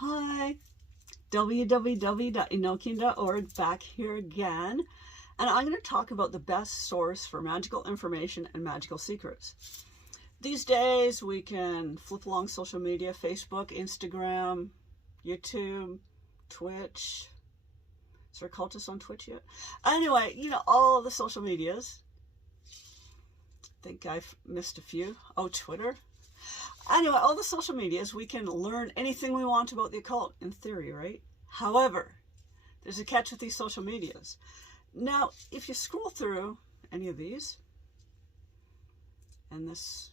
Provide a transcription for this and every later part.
Hi, www.Enochian.org, back here again, and I'm going to talk about the best source for magical information and magical secrets. These days we can flip along social media: Facebook, Instagram, YouTube, Twitch. Is there a cultist on Twitch yet? Anyway, all the social medias. I think I've missed a few. Oh, Twitter. Anyway, all the social medias, we can learn anything we want about the occult, in theory, right? However, there's a catch with these social medias. Now, if you scroll through any of these, and this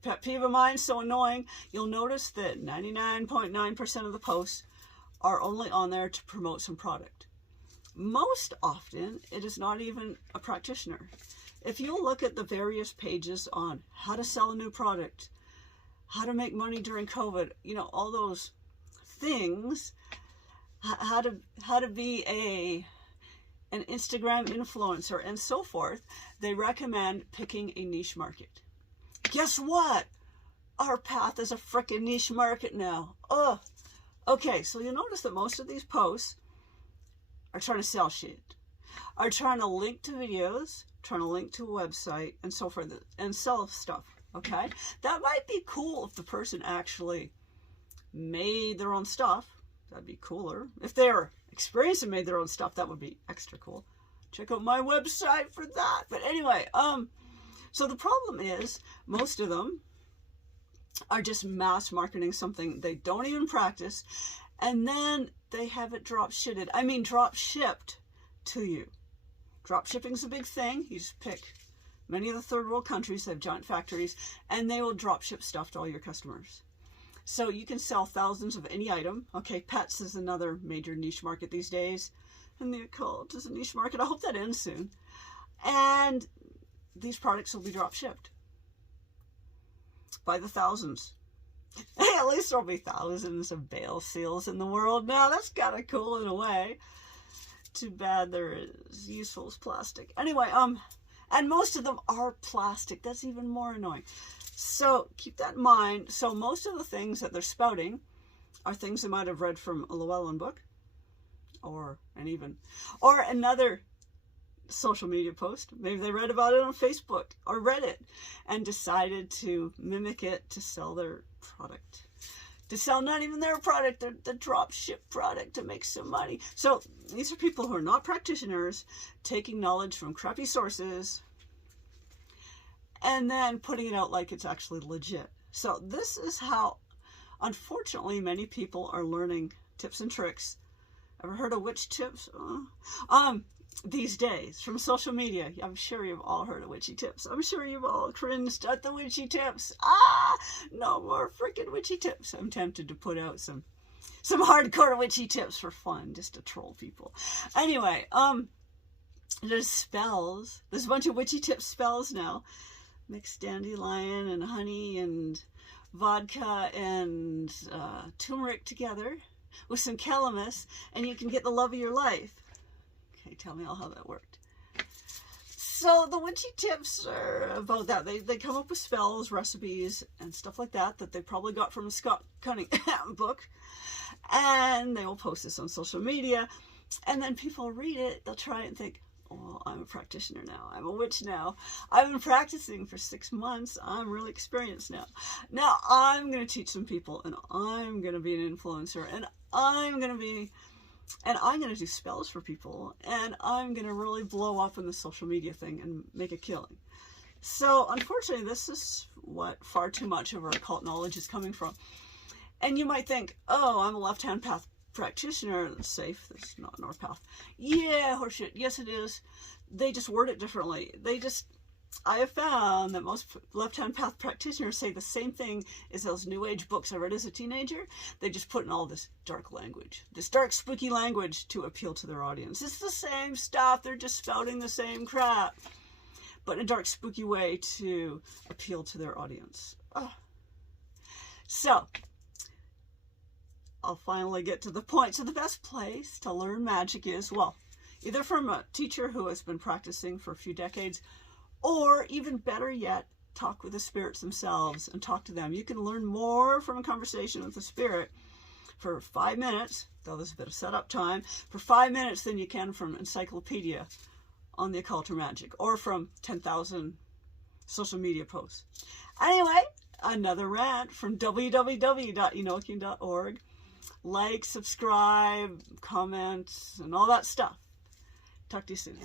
pet peeve of mine, so annoying, you'll notice that 99.9% of the posts are only on there to promote some product. Most often, it is not even a practitioner. If you look at the various pages on how to sell a new product, how to make money during COVID, all those things, how to be an Instagram influencer and so forth, they recommend picking a niche market. Guess what? Our path is a frickin' niche market now. Oh, okay, so you'll notice that most of these posts are trying to sell shit, are trying to link to videos, trying to link to a website and so forth, and sell stuff. Okay, that might be cool if the person actually made their own stuff. That'd be cooler. If they're experienced and made their own stuff, that would be extra cool. Check out my website for that. But anyway, so the problem is most of them are just mass marketing something they don't even practice, and then they have it drop shipped to you. Drop shipping's a big thing. You just pick. Many of the third world countries have giant factories, and they will drop ship stuff to all your customers. So you can sell thousands of any item. Okay, pets is another major niche market these days, and the occult is a niche market. I hope that ends soon. And these products will be drop shipped by the thousands. At least there'll be thousands of bale seals in the world now. That's kind of cool in a way. Too bad they're as useful as plastic. Anyway, and most of them are plastic. That's even more annoying. So keep that in mind. So most of the things that they're spouting are things they might have read from a Llewellyn book or another social media post. Maybe they read about it on Facebook or Reddit and decided to mimic it to sell their product. To sell not even their product, the drop ship product to make some money. So these are people who are not practitioners, taking knowledge from crappy sources and then putting it out like it's actually legit. So this is how, unfortunately, many people are learning tips and tricks. Ever heard of witch tips? These days from social media. I'm sure you've all heard of witchy tips. I'm sure you've all cringed at the witchy tips. No more freaking witchy tips. I'm tempted to put out some hardcore witchy tips for fun, just to troll people. Anyway, there's spells. There's a bunch of witchy tip spells now. Mix dandelion and honey and vodka and turmeric together with some calamus, and you can get the love of your life. Okay, tell me all how that worked. So the witchy tips are about that. They come up with spells, recipes, and stuff like that they probably got from a Scott Cunningham book. And they will post this on social media. And then people read it, they'll try it and think, oh, I'm a practitioner now. I'm a witch now. I've been practicing for 6 months. I'm really experienced now. Now I'm going to teach some people, and I'm going to be an influencer, and I'm going to do spells for people, and I'm going to really blow up in the social media thing and make a killing. So unfortunately, this is what far too much of our occult knowledge is coming from. And you might think, oh, I'm a left-hand path practitioner. That's safe. That's not North path. Yeah, horseshit. Yes, it is. They just word it differently. I have found that most left-hand path practitioners say the same thing as those New Age books I read as a teenager. They just put in all this dark language, this dark, spooky language to appeal to their audience. It's the same stuff. They're just spouting the same crap, but in a dark, spooky way to appeal to their audience. So I'll finally get to the point. So the best place to learn magic is, well, either from a teacher who has been practicing for a few decades, or even better yet, talk with the spirits themselves and talk to them. You can learn more from a conversation with the spirit for 5 minutes, though there's a bit of setup time, for 5 minutes than you can from encyclopedia on the occult or magic, or from 10,000 social media posts. Anyway, another rant from www.Enochian.org. Like, subscribe, comment, and all that stuff. Talk to you soon.